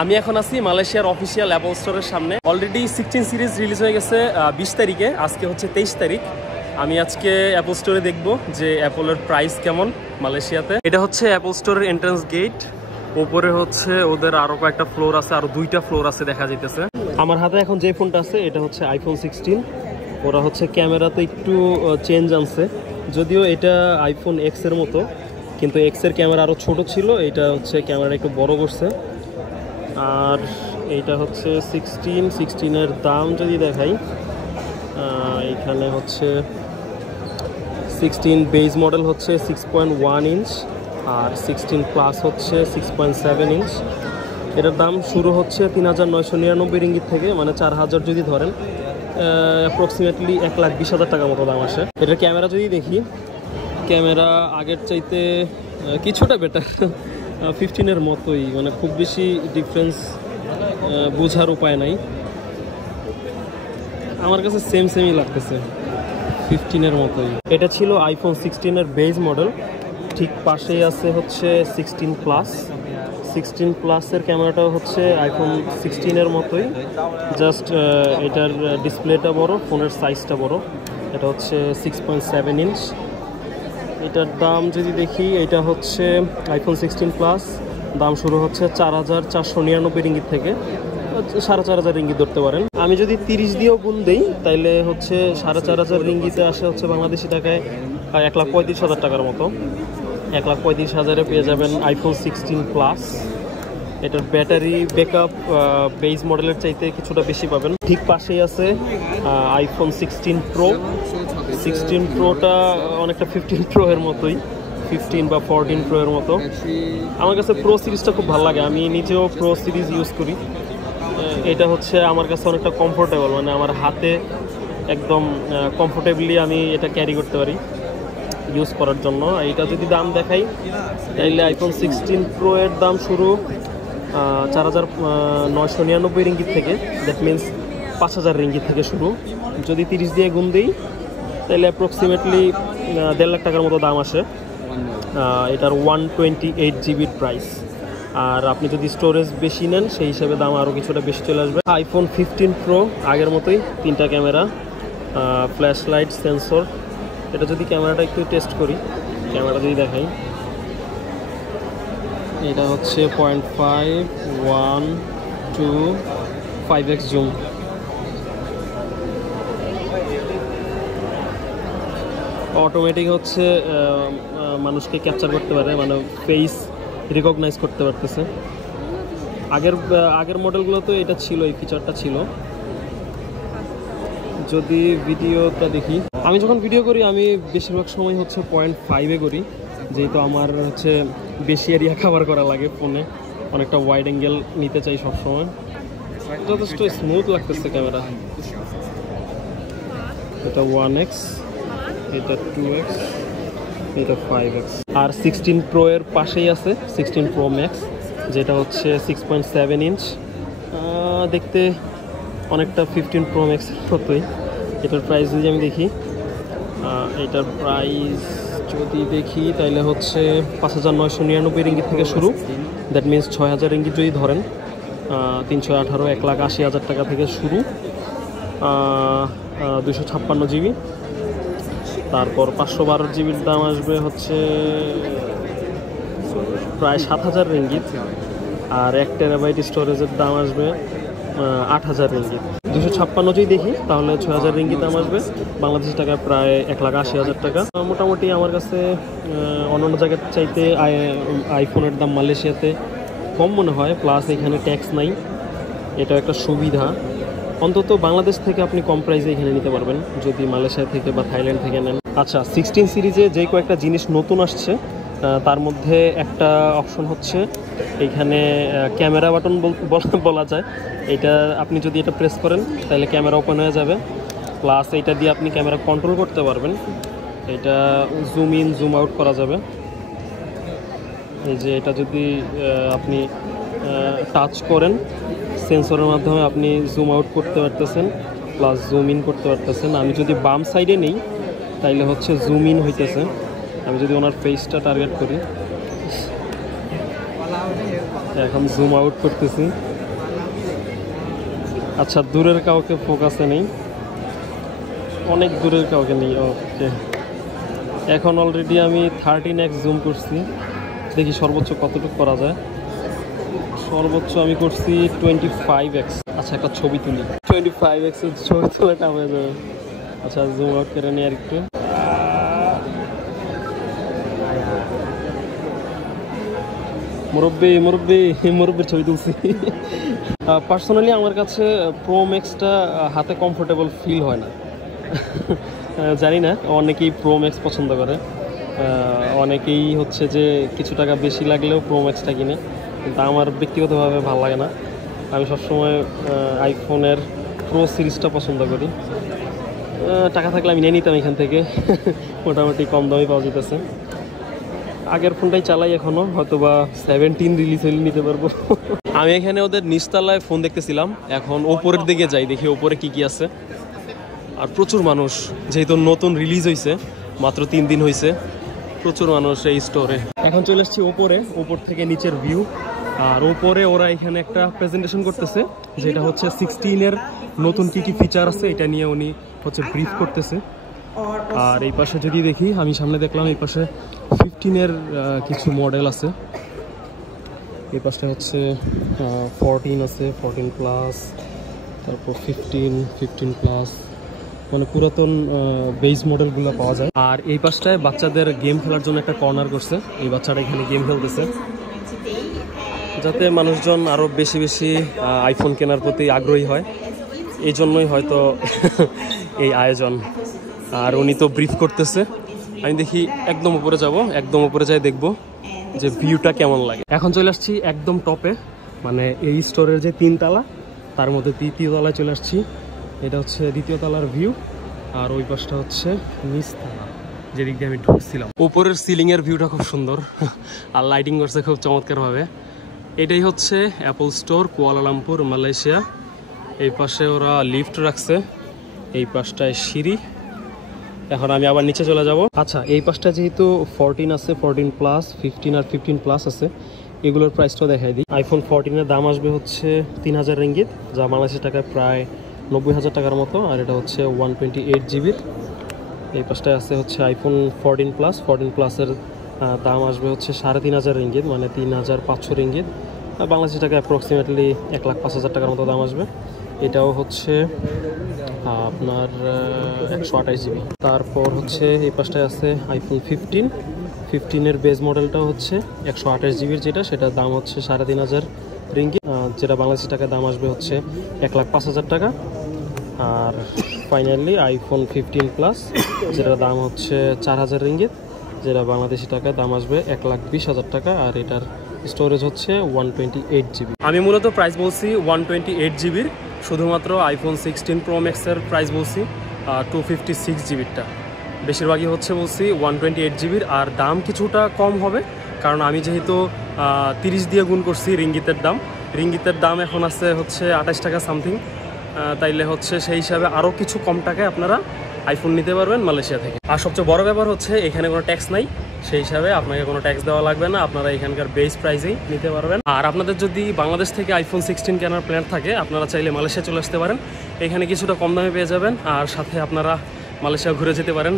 আমি এখন আছি মালয়েশিয়ার অফিসিয়াল অ্যাপল স্টোরের সামনে। অলরেডি 16 সিরিজ রিলিজ হয়ে গেছে 20 তারিখে, আজকে হচ্ছে 23 তারিখ। আমি আজকে অ্যাপল স্টোরে দেখব যে অ্যাপলের প্রাইস কেমন মালয়েশিয়াতে। এটা হচ্ছে অ্যাপল স্টোরের এন্ট্রান্স গেট। উপরে হচ্ছে ওদের আরো কয়েকটা ফ্লোর আছে, আরো 2টা ফ্লোর আছে দেখা যাইতেছে। আমার হাতে এখন যে ফোনটা আছে এটা হচ্ছে আইফোন 16। ওরা হচ্ছে ক্যামেরাতে একটু চেঞ্জ আনছে, যদিও এটা আইফোন এক্স এর মতো, কিন্তু এক্স এর ক্যামেরা আরো ছোট ছিল, এটা হচ্ছে ক্যামেরা একটু বড় করছে। আর এইটা হচ্ছে 16 এর দাম যদি দেখাই, এখানে হচ্ছে 16 বেজ মডেল হচ্ছে 6.1 ইঞ্চ আর 16 প্লাস হচ্ছে 6.7 ইঞ্চ। এটার দাম শুরু হচ্ছে 3999 রিঙ্গিত থেকে, মানে 4000 যদি ধরেন অ্যাপ্রক্সিমেটলি 1,20,000 টাকার মতো দাম আসে। এটার ক্যামেরা যদি দেখি, ক্যামেরা আগের চাইতে কিছুটা বেটার, 15-এর মতোই, মানে খুব বেশি ডিফারেন্স বোঝার উপায় নাই। আমার কাছে সেমই লাগতেছে, 15-এর মতোই। এটা ছিল আইফোন 16-এর বেজ মডেল। ঠিক পাশেই আছে হচ্ছে 16 প্লাস। 16 প্লাসের ক্যামেরাটাও হচ্ছে আইফোন 16-এর মতোই, জাস্ট এটার ডিসপ্লেটা বড়, ফোনের সাইজটা বড়। এটা হচ্ছে 6.7 ইঞ্চ। এটার দাম যদি দেখি, এটা হচ্ছে আইফোন 16 প্লাস, দাম শুরু হচ্ছে 4499 রিঙ্গিত থেকে, 4500 রিঙ্গিত ধরতে পারেন। আমি যদি 30 দিয়েও গুণ দিই তাইলে হচ্ছে 4500 রিঙ্গিতে আসে হচ্ছে বাংলাদেশি টাকায় 1,35,000 টাকার মতো। 1,35,000-এ পেয়ে যাবেন আইফোন 16 প্লাস। এটার ব্যাটারি ব্যাকআপ বেজ মডেলের চাইতে কিছুটা বেশি পাবেন। ঠিক পাশেই আছে আইফোন 16 প্রো। 16 প্রোটা অনেকটা 15 প্রো এর মতোই, 15 বা 14 প্রো এর মতো। আমার কাছে প্রো সিরিজটা খুব ভালো লাগে, আমি নিজেও প্রো সিরিজ ইউজ করি। এটা হচ্ছে আমার কাছে অনেকটা কমফোর্টেবল, মানে আমার হাতে একদম কমফোর্টেবলি আমি এটা ক্যারি করতে পারি ইউজ করার জন্য। এটা যদি দাম দেখাই তাইলে আইফোন 16 প্রো এর দাম শুরু 4999 রিঙ্গিত থেকে, দ্যাট মিনস 5000 রিঙ্গিত থেকে শুরু। যদি 30 দিয়ে গুণ দিই তাহলে অ্যাপ্রক্সিমেটলি 1.5 লাখ টাকার মতো দাম আসে। এটার 128 জিবির প্রাইস। আর আপনি যদি স্টোরেজ বেশি নেন সেই হিসাবে দাম আরও কিছুটা বেশি চলে আসবে। আইফোন 15 প্রো আগের মতোই, 3টা ক্যামেরা, ফ্ল্যাশ লাইট, সেন্সর। এটা যদি ক্যামেরাটা একটু টেস্ট করি, ক্যামেরা যদি দেখাই, এটা হচ্ছে 0.5, 1, 2, 5x জুম। অটোমেটিক হচ্ছে মানুষকে ক্যাপচার করতে পারে, মানে ফেস রিকগনাইজ করতে পারতেছে। আগের মডেলগুলোতে এটা ছিল, এই ফিচারটা ছিল। যদি ভিডিওটা দেখি, আমি যখন ভিডিও করি আমি বেশিরভাগ সময় হচ্ছে 0.5-এ করি, যেহেতু আমার হচ্ছে বেশি এরিয়া কভার করা লাগে ফোনে, অনেকটা ওয়াইড অ্যাঙ্গেল নিতে চাই সবসময়। যথেষ্ট স্মুথ লাগতেছে ক্যামেরা। এটা 1x, এটা 2x, এটা 5x। আর 16 প্রো এর পাশেই আছে 16 প্রো ম্যাক্স, যেটা হচ্ছে 6.7 ইঞ্চ। দেখতে অনেকটা 15 প্রো ম্যাক্স মতোই। এটার প্রাইস যদি আমি দেখি, এটার প্রাইস যদি দেখি তাইলে হচ্ছে 5999 রিঙ্গিত থেকে শুরু, দ্যাট মিনস 6000 রিঙ্গিত যদি ধরেন, 318, 1,80,000 টাকা থেকে শুরু। 256 জিবি, তারপর 512 জিবির দাম আসবে হচ্ছে প্রায় 7000 রিঙ্গিত। আর 1 টেরাবাইট স্টোরেজের দাম আসবে 8000 রিঙ্গিত। 256 যদি দেখি তাহলে 6000 রিঙ্গিত দাম আসবে, বাংলাদেশি টাকায় প্রায় 1,80,000 টাকা। মোটামুটি আমার কাছে অন্যান্য জায়গার চাইতে আইফোনের দাম মালয়েশিয়াতে কম মনে হয়, প্লাস এখানে ট্যাক্স নাই, এটা একটা সুবিধা। অন্তত বাংলাদেশ থেকে আপনি কম প্রাইসে এখানে নিতে পারবেন যদি মালয়েশিয়া থেকে বা থাইল্যান্ড থেকে নেন। আচ্ছা, 16 সিরিজে যে কয়েকটা জিনিস নতুন আসছে তার মধ্যে একটা অপশন হচ্ছে এইখানে ক্যামেরা বাটন বলা যায়। এটা আপনি যদি এটা প্রেস করেন তাহলে ক্যামেরা ওপেন হয়ে যাবে, প্লাস এটা দিয়ে আপনি ক্যামেরা কন্ট্রোল করতে পারবেন। এটা জুম ইন জুম আউট করা যাবে। এই যে এটা যদি আপনি টাচ করেন, সেন্সরের মাধ্যমে আপনি জুম আউট করতে পারতেছেন, প্লাস জুম ইন করতে পারতেছেন। আমি যদি বাম সাইডে নেই তাইলে হচ্ছে জুম ইন হইতেছে। আমি যদি ওনার ফেসটা টার্গেট করি, এখন জুম আউট করতেছি। আচ্ছা, দূরের কাউকে ফোকাসে নেই, অনেক দূরের কাউকে নেই। ওকে, এখন অলরেডি আমি 13x জুম করছি, দেখি সর্বোচ্চ কতটুকু করা যায়। সর্বোচ্চ আমি করছি 25x। আচ্ছা, একটা ছবি তুলি। 25x এর ছবি তোলা টাপ হয়ে যাবে। আচ্ছা, জুম আউট করে নিই আর একটু। মুরব্বির ছবি তুলছি। পার্সোনালি আমার কাছে প্রো ম্যাক্সটা হাতে কমফোর্টেবল ফিল হয় না। জানি না, অনেকেই প্রো ম্যাক্স পছন্দ করে, অনেকেই হচ্ছে যে কিছু টাকা বেশি লাগলেও প্রো ম্যাক্সটা কিনে, কিন্তু আমার ব্যক্তিগতভাবে ভালো লাগে না। আমি সবসময় আইফোনের প্রো সিরিজটা পছন্দ করি। টাকা থাকলে আমি নিয়ে নিতাম এখান থেকে, মোটামুটি কম দামে পাওয়া যেতেছে। আগের ফোনটাই চালাই এখনও, হয়তো বা 17 রিলিজ হলে নিতে পারবো। আমি এখানে ওদের নিচতলায় ফোন দেখতেছিলাম, এখন ওপরের দিকে যাই, দেখি ওপরে কি কি আছে। আর প্রচুর মানুষ, যেহেতু নতুন রিলিজ হয়েছে, মাত্র 3 দিন হয়েছে, প্রচুর মানুষ এই স্টোরে। এখন চলে এসেছি ওপরে, ওপর থেকে নিচের ভিউ। আর ওপরে ওরা এখানে একটা প্রেজেন্টেশন করতেছে, যেটা হচ্ছে 16-এর নতুন কি কি ফিচার আছে এটা নিয়ে উনি হচ্ছে ব্রিফ করতেছে। আর এই পাশে যদি দেখি, আমি সামনে দেখলাম এই পাশে 15-এর কিছু মডেল আছে। এই পাশে হচ্ছে 14 আছে, 14 প্লাস, তারপর 15 প্লাস, মানে পুরাতন বেস মডেলগুলো পাওয়া যায়। আর এই পাশটায় বাচ্চাদের গেম খেলার জন্য একটা কর্নার করছে, এই বাচ্চারা এখানে গেম খেলতেছে, যাতে মানুষজন আরও বেশি বেশি আইফোন কেনার প্রতি আগ্রহী হয়। এই জন্যই হয়তো এই আয়োজন। আর উনি তো ব্রিফ করতেছে, আমি দেখি একদম উপরে যাব, একদম উপরে যাই দেখবো যে ভিউটা কেমন লাগে। এখন চলে আসছি একদম টপে, মানে এই স্টোরের যে 3 তলা, তার মধ্যে 3য় তলায় চলে আসছি। এটা হচ্ছে 2য় তলার ভিউ, আর ওই পাশটা হচ্ছে নিচতলা, যেদিক দিয়ে আমি ঢুকছিলাম। উপরের সিলিংয়ের ভিউটা খুব সুন্দর, আর লাইটিং করছে খুব চমৎকারভাবে। এটাই হচ্ছে অ্যাপল স্টোর, কুয়ালালামপুর, মালয়েশিয়া। এই পাশে ওরা লিফট রাখছে, এই পাশটায় সিঁড়ি। এখন আমি আবার নিচে চলে যাব। আচ্ছা, এই পাশটা যেহেতু 14 আছে, 14 প্লাস, 15 আর 15 প্লাস আছে, এগুলোর প্রাইসটাও দেখাই দিই। আইফোন 14-এর দাম আসবে হচ্ছে 3000 রিঙ্গিত, যা বাংলাদেশি টাকায় প্রায় 90,000 টাকার মতো। আর এটা হচ্ছে 128 জিবির। এই পাশটায় আছে হচ্ছে আইফোন 14 প্লাস, 14 প্লাসের দাম আসবে হচ্ছে 3500 রিঙ্গিত, মানে 3500 রিঙ্গিত। আর বাংলাদেশি টাকায় অ্যাপ্রক্সিমেটলি 1,05,000 টাকার মতো দাম আসবে। এটাও হচ্ছে আপনার 128 জিবি। তারপর হচ্ছে এই পাশটায় আছে আইফোন 15-এর বেস মডেলটাও হচ্ছে 128 জিবির, যেটা সেটার দাম হচ্ছে 3500 রিঙ্গিত, যেটা বাংলাদেশি টাকায় দাম আসবে হচ্ছে 1,05,000 টাকা। আর ফাইনালি আইফোন 15 প্লাস, যেটার দাম হচ্ছে 4000 রিঙ্গিত, যেটা বাংলাদেশি টাকায় দাম আসবে 1,20,000 টাকা। আর এটার স্টোরেজ হচ্ছে 128 জিবি। আমি মূলত প্রাইস বলছি 128 জিবির, শুধুমাত্র আইফোন 16 প্রো ম্যাক্সের প্রাইস বলছি 256 জিবিরটা। বেশিরভাগই হচ্ছে বলছি 128 জিবির। আর দাম কিছুটা কম হবে, কারণ আমি যেহেতু 30 দিয়ে গুণ করছি রিঙ্গিতের দাম এখন আছে হচ্ছে 28 টাকা সামথিং। তাইলে হচ্ছে সেই হিসাবে আরও কিছু কম টাকায় আপনারা আইফোন নিতে পারবেন মালয়েশিয়া থেকে। আর সবচেয়ে বড় ব্যাপার হচ্ছে এখানে কোনো ট্যাক্স নাই, সেই হিসাবে আপনাকে কোনো ট্যাক্স দেওয়া লাগবে না, আপনারা এখানকার বেস প্রাইসেই নিতে পারবেন। আর আপনাদের যদি বাংলাদেশ থেকে আইফোন 16 কেনার প্ল্যান থাকে, আপনারা চাইলে মালয়েশিয়া চলে আসতে পারেন, এখানে কিছুটা কম দামে পেয়ে যাবেন, আর সাথে আপনারা মালয়েশিয়া ঘুরে যেতে পারেন।